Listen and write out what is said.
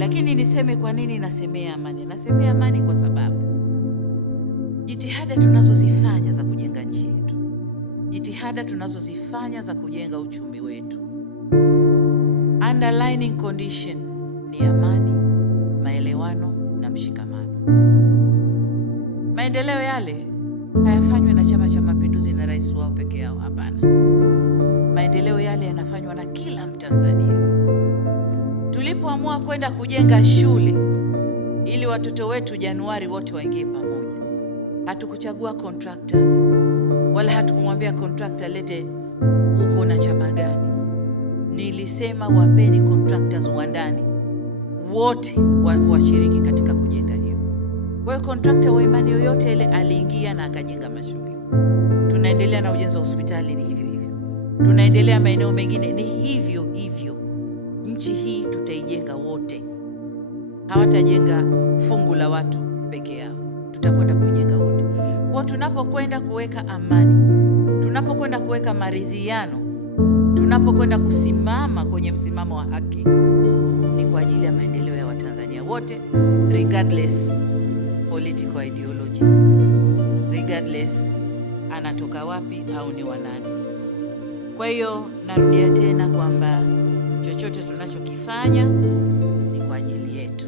Lakini niseme kwa nini nasemea amani? Nasemea amani kwa sababu jitihada tunazozifanya za kujenga nchi yetu, jitihada tunazozifanya za kujenga uchumi wetu, underlining condition ni amani, maelewano na mshikamano. Maendeleo yale hayafanywi na Chama cha Mapinduzi na rais wao peke yao, hapana. Maendeleo yale yanafanywa na kila Mtanzania. Tulipoamua kwenda kujenga shule ili watoto wetu Januari wote waingie pamoja, hatukuchagua contractors wala hatukumwambia contractor lete uko na chama gani. Nilisema wapeni contractors wa ndani wote washiriki katika kujenga hiyo. Kwa hiyo contractor wa imani yoyote ile aliingia na akajenga mashule. Tunaendelea na ujenzi wa hospitali, ni hivyo hivyo. Tunaendelea maeneo mengine, ni hivyo hivyo. Nchi hii tutaijenga wote, hawatajenga fungu la watu peke yao, tutakwenda kujenga wote. Kwa tunapokwenda kuweka amani, tunapokwenda kuweka maridhiano, tunapokwenda kusimama kwenye msimamo wa haki, ni kwa ajili ya maendeleo ya Watanzania wote, regardless political ideology, regardless anatoka wapi au ni wanani. Kwa hiyo narudia tena kwamba chochote tunachokifanya ni kwa ajili yetu.